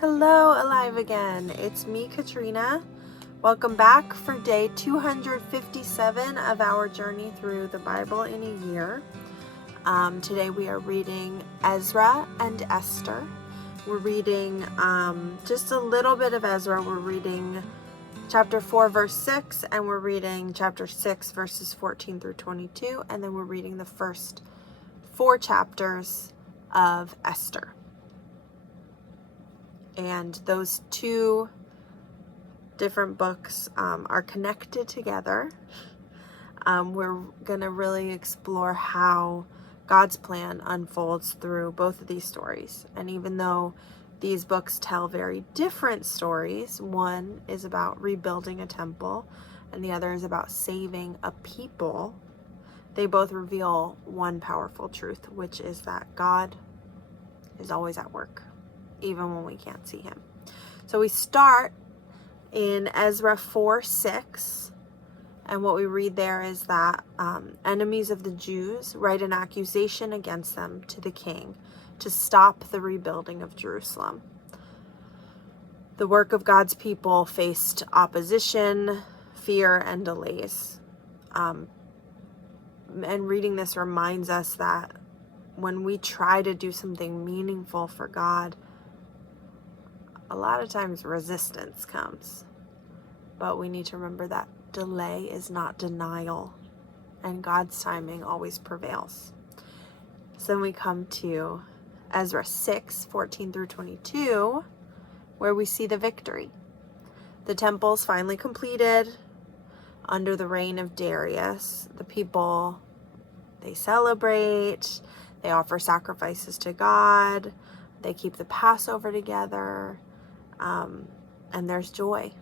Hello, Alive Again. It's me, Katrinah. Welcome back for day 257 of our journey through the Bible in a year. Today we are reading Ezra and Esther. We're reading just a little bit of Ezra. We're reading chapter 4, verse 6, and we're reading chapter 6, verses 14 through 22, and then we're reading the first 4 chapters of Esther. And those 2 different books are connected together. We're going to really explore how God's plan unfolds through both of these stories. And even though these books tell very different stories, one is about rebuilding a temple and the other is about saving a people, they both reveal one powerful truth, which is that God is always at work, even when we can't see him. So we start in Ezra 4:6, and what we read there is that enemies of the Jews write an accusation against them to the king to stop the rebuilding of Jerusalem. The work of God's people faced opposition, fear, and delays. And reading this reminds us that when we try to do something meaningful for God, a lot of times resistance comes, but we need to remember that delay is not denial, and God's timing always prevails. So then we come to Ezra 6:14 through 22, where we see the victory. The temple's finally completed under the reign of Darius. The people, they celebrate, they offer sacrifices to God, they keep the Passover together, and there's joy.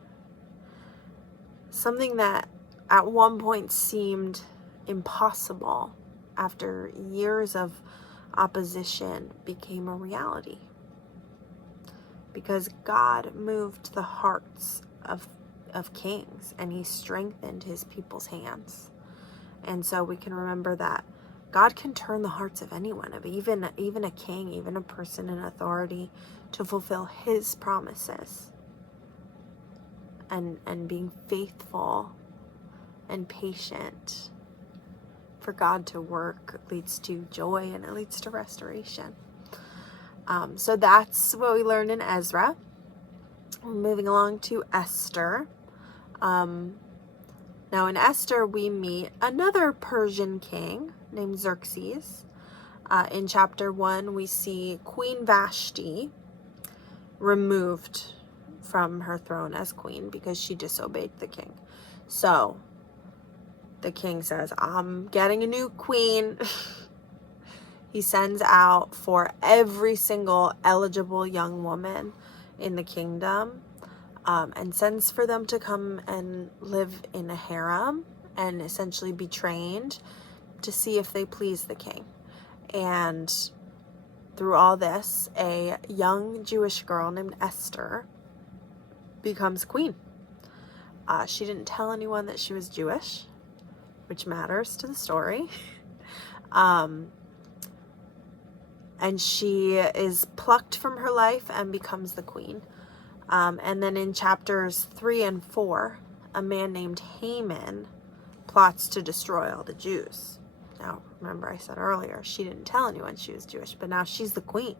Something that at one point seemed impossible after years of opposition became a reality, because God moved the hearts of kings and he strengthened his people's hands. And so we can remember that God can turn the hearts of anyone, of even a king, even a person in authority, to fulfill his promises. And being faithful and patient for God to work leads to joy, and it leads to restoration. So that's what we learned in Ezra. We're moving along to Esther. Now in Esther, we meet another Persian king named Xerxes. In chapter 1, we see Queen Vashti removed from her throne as queen because she disobeyed the king. So the king says, I'm getting a new queen. He sends out for every single eligible young woman in the kingdom, and sends for them to come and live in a harem and essentially be trained to see if they please the king. And through all this, a young Jewish girl named Esther becomes queen. She didn't tell anyone that she was Jewish, which matters to the story. And she is plucked from her life and becomes the queen. And then in chapters 3 and 4, a man named Haman plots to destroy all the Jews. Now, remember I said earlier, she didn't tell anyone she was Jewish, but now she's the queen.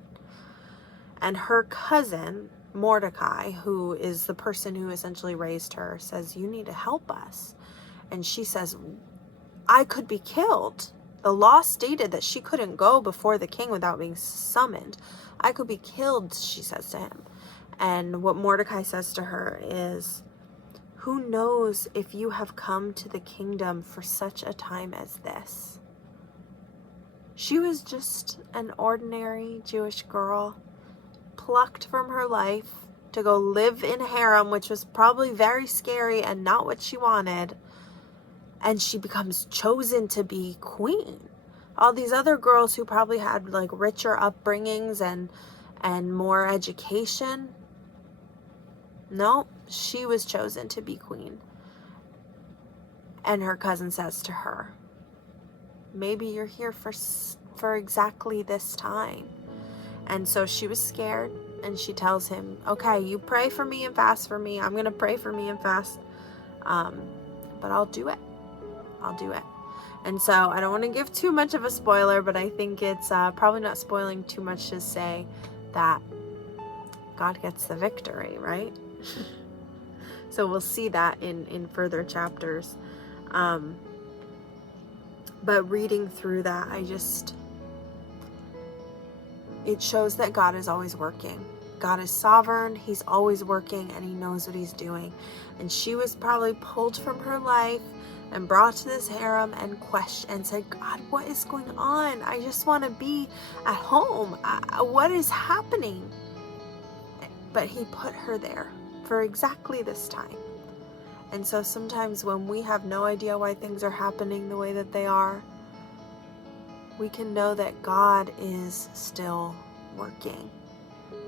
And her cousin, Mordecai, who is the person who essentially raised her, says, you need to help us. And she says, I could be killed. The law stated that she couldn't go before the king without being summoned. I could be killed, she says to him. And what Mordecai says to her is, who knows if you have come to the kingdom for such a time as this? She was just an ordinary Jewish girl, plucked from her life to go live in a harem, which was probably very scary and not what she wanted. And she becomes chosen to be queen. All these other girls who probably had like richer upbringings and more education, no, she was chosen to be queen. And her cousin says to her, maybe you're here for exactly this time. And so she was scared. and she tells him, okay, you pray for me and fast for me. I'm going to pray for me and fast. But I'll do it. I'll do it. And so I don't want to give too much of a spoiler, but I think it's probably not spoiling too much to say that God gets the victory, right? So we'll see that in further chapters. But reading through that, it shows that God is always working. God is sovereign. He's always working, and he knows what he's doing. And she was probably pulled from her life and brought to this harem and questioned and said, God, what is going on? I just want to be at home. What is happening? But he put her there for exactly this time. And so sometimes when we have no idea why things are happening the way that they are, we can know that God is still working.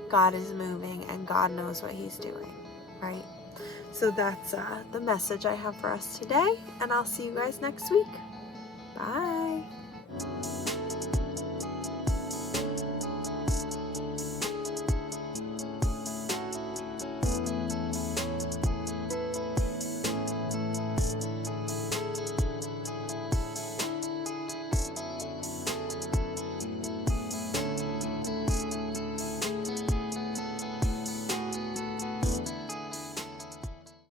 God is moving, and God knows what he's doing, right? So that's the message I have for us today, and I'll see you guys next week. Bye.